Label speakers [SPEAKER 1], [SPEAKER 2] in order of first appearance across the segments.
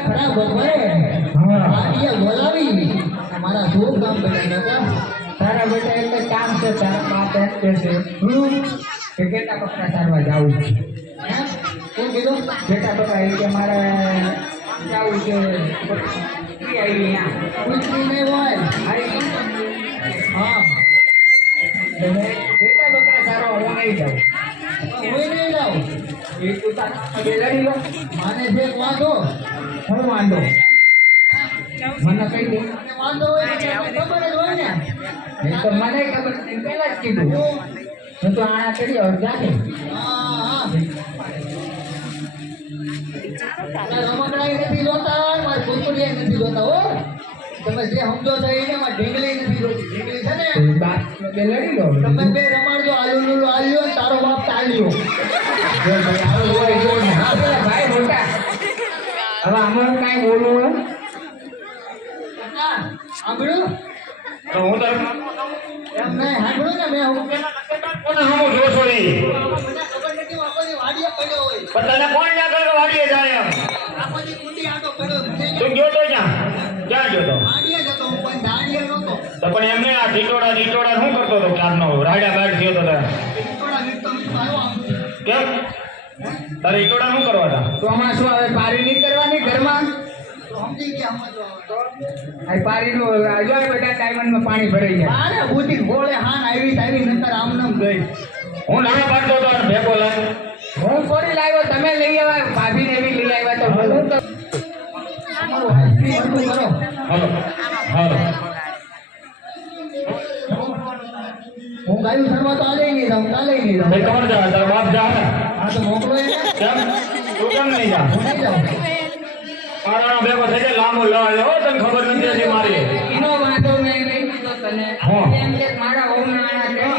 [SPEAKER 1] ખરા બપોરે આડિયા બોલાવી મારા શું કામ બેઠા હતા
[SPEAKER 2] તારા બેટા એટલે કામ છે તારા બાપ એમ કે છે હું. ક્રિકેટના પક્ષના સારવા જાઉં છું
[SPEAKER 1] શું કીધું
[SPEAKER 2] બેટા બાપા એ કે મારે જાવું છે
[SPEAKER 1] પૂછવી નહીં હોય હા.
[SPEAKER 2] બેટા બાપા સારો હું. નહીં જાઉં
[SPEAKER 1] હું. નહીં જાઉં
[SPEAKER 2] એ તું તારા લડી લો
[SPEAKER 1] મને જે વાંધો
[SPEAKER 2] હું વાંધો. મને કઈ દે.
[SPEAKER 1] વાંધો હોય તો ખબર જ હોય ને
[SPEAKER 2] તો મને ખબર નથી. પહેલા જ કીધું. હું તો આણા કરી અડધા
[SPEAKER 1] નથી જોતા મારા કુકડીએ નથી જોતા હો. તમે જે સમજો છો એને માં ઢીંગલી નથી જોતી. ઢીંગલી છે ને?
[SPEAKER 2] તો લડી લો.
[SPEAKER 1] તમે બે રમાડજો આલુ લુલુ આલ્યો તારો બાપ તાલ્યો
[SPEAKER 2] જો ભાઈ આવું હોય હવે આમાં કાંઈ બોલવું
[SPEAKER 1] સાંભળ્યું?
[SPEAKER 3] તો હું તારે
[SPEAKER 1] એમ નહીં સાંભળ્યું ને મેં? હું
[SPEAKER 3] કોને
[SPEAKER 1] હોય.
[SPEAKER 3] પણ તને કોણ ના કરે વાડીએ જાય એમ? તું ગયો તો ક્યાં? ગયો તો?
[SPEAKER 1] પણ
[SPEAKER 3] એમને આ ટીટોડા ટીટોડા શું કરતો હતો? ક્યારનો રાડા બાડ થયો તો? તારે એકડા શું કરવાના?
[SPEAKER 2] તો હમણાં શું આવે? પારી નહીં કરવાની ઘરમાં?
[SPEAKER 1] સમજી ગયા
[SPEAKER 2] પાણી ભરાઈ જાય.
[SPEAKER 1] મારે બુદ્ધિ ગોળે હાન આવી આવી નકર આમ નામ ગઈ.
[SPEAKER 3] હું નાના પાડતો હતો ભેગો લાય
[SPEAKER 2] હું થોડી લાવ્યો તમે લઈ આવ્યા ભાભીને એવી લઈ આવ્યા તો હું તો
[SPEAKER 1] કરો
[SPEAKER 3] હાલો. હાલો.
[SPEAKER 1] હું ગાયું સરવા તો આલે નહીં જાઉં કાલે નહીં
[SPEAKER 3] ભાઈ
[SPEAKER 1] જાઉં
[SPEAKER 3] કોણ જા તારા બાપ જા ને.
[SPEAKER 1] હા તો મોકલો
[SPEAKER 3] કેમ? તું કેમ નહીં જા
[SPEAKER 1] હું નહીં જાઉં.
[SPEAKER 3] પારાનો ભેગો થઈ જાય લાંબો લડાય હો તને ખબર નથી મારી.
[SPEAKER 2] એનો વાંધો મેં નહીં કીધો તને. એમ કે મારા આના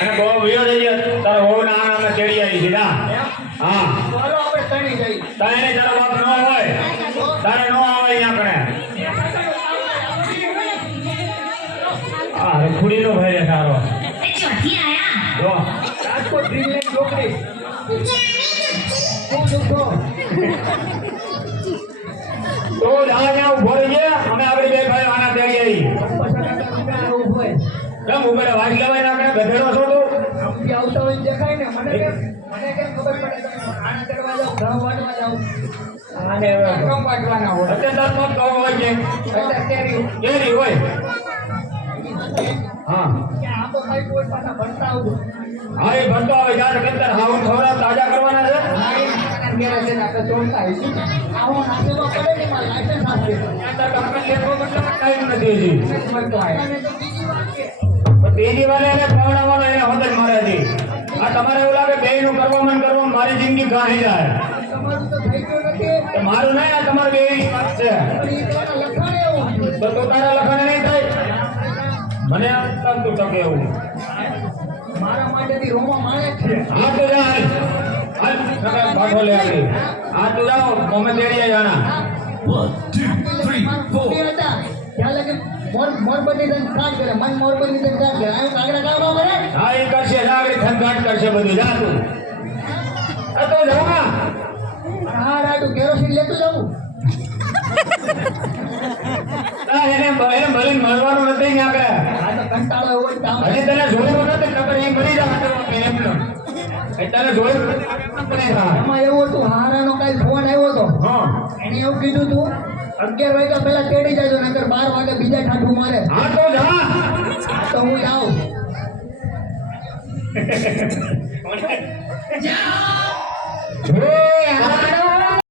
[SPEAKER 3] અને બહુ વિયો થઈ જાય તારા બહુ ના આના ચડી આવી છે જા. હા. તારે તારો બાપ ન હોય તારે ન આવે અહીંયા કણે હા રખુડી નો ભાઈ રે તારો જો
[SPEAKER 1] રાજકોટ ડ્રીમલેન્ડ દુખો
[SPEAKER 3] તો અહીંયા ઊભો રહીએ અમે આપણી બે ભાઈ આના તેડી આવી. કેમ ઉભેલા વાગ લેવાય ને આપણે? ગધેડો છો તું?
[SPEAKER 1] આવતા હોય ને દેખાય ને? મને કેમ મને કેમ ખબર પડે? તમે આણા કરવા ઘઉં વાટવા જાઓ?
[SPEAKER 2] આને કમ વાટવાના હોય.
[SPEAKER 3] અત્યારે તાર મત કહો હોય છે
[SPEAKER 2] અત્યારે કેરી.
[SPEAKER 3] કેરી હોય. હા. હા એ ભણતો આવે તાર હાવ ખવડાવ તાજા કરવાના છે.
[SPEAKER 1] બીજી
[SPEAKER 3] વાલે એને ખવડાવવાનો એને હોદ જ મારે હતી આ તમારે એવું લાગે બે નું કરવા મન કરવા મારી જિંદગી ગાહી જાય.
[SPEAKER 1] તમારું
[SPEAKER 3] મારું નહીં આ તમારે બે છે.
[SPEAKER 1] તું
[SPEAKER 3] તારા લખાણે નહીં થાય. મને આમ તો તકે એવું
[SPEAKER 1] મારા માટેથી રોમો માણે જ છે.
[SPEAKER 3] હા તો જાય હાલ નકર પાછો લે આવી. હા તો જાઓ મોમે તેડીએ જાણા
[SPEAKER 1] મારા પતિ હતા. ત્યાં લગી મોર મોરબતી કરે. મન મોરબતી થઈને કામ કરે. આવું કાગડા કામ ન
[SPEAKER 3] હા એ કરશે. જાગડી થનગાટ કરશે બધું. જા તું. આ તો
[SPEAKER 1] અને હા રાટું કેરોસીન લેતું જવું
[SPEAKER 3] એને એને ભલે મળવાનું નથી ને આપણે.
[SPEAKER 1] આ
[SPEAKER 3] હજી તને જોયું નથી ખબર એ મરી જા એમનો એ તને જોયું એમ
[SPEAKER 1] એવું હતું હારાનો કાલ ફોન આવ્યો હતો
[SPEAKER 3] હા.
[SPEAKER 1] એને એવું કીધું તું અગિયાર વાગ્યા પહેલા તેડી જાજો નકર બાર વાગે બીજા ઠાઠું મારે.
[SPEAKER 3] હા તો જા.
[SPEAKER 1] તો હું જાઉં.
[SPEAKER 2] હારા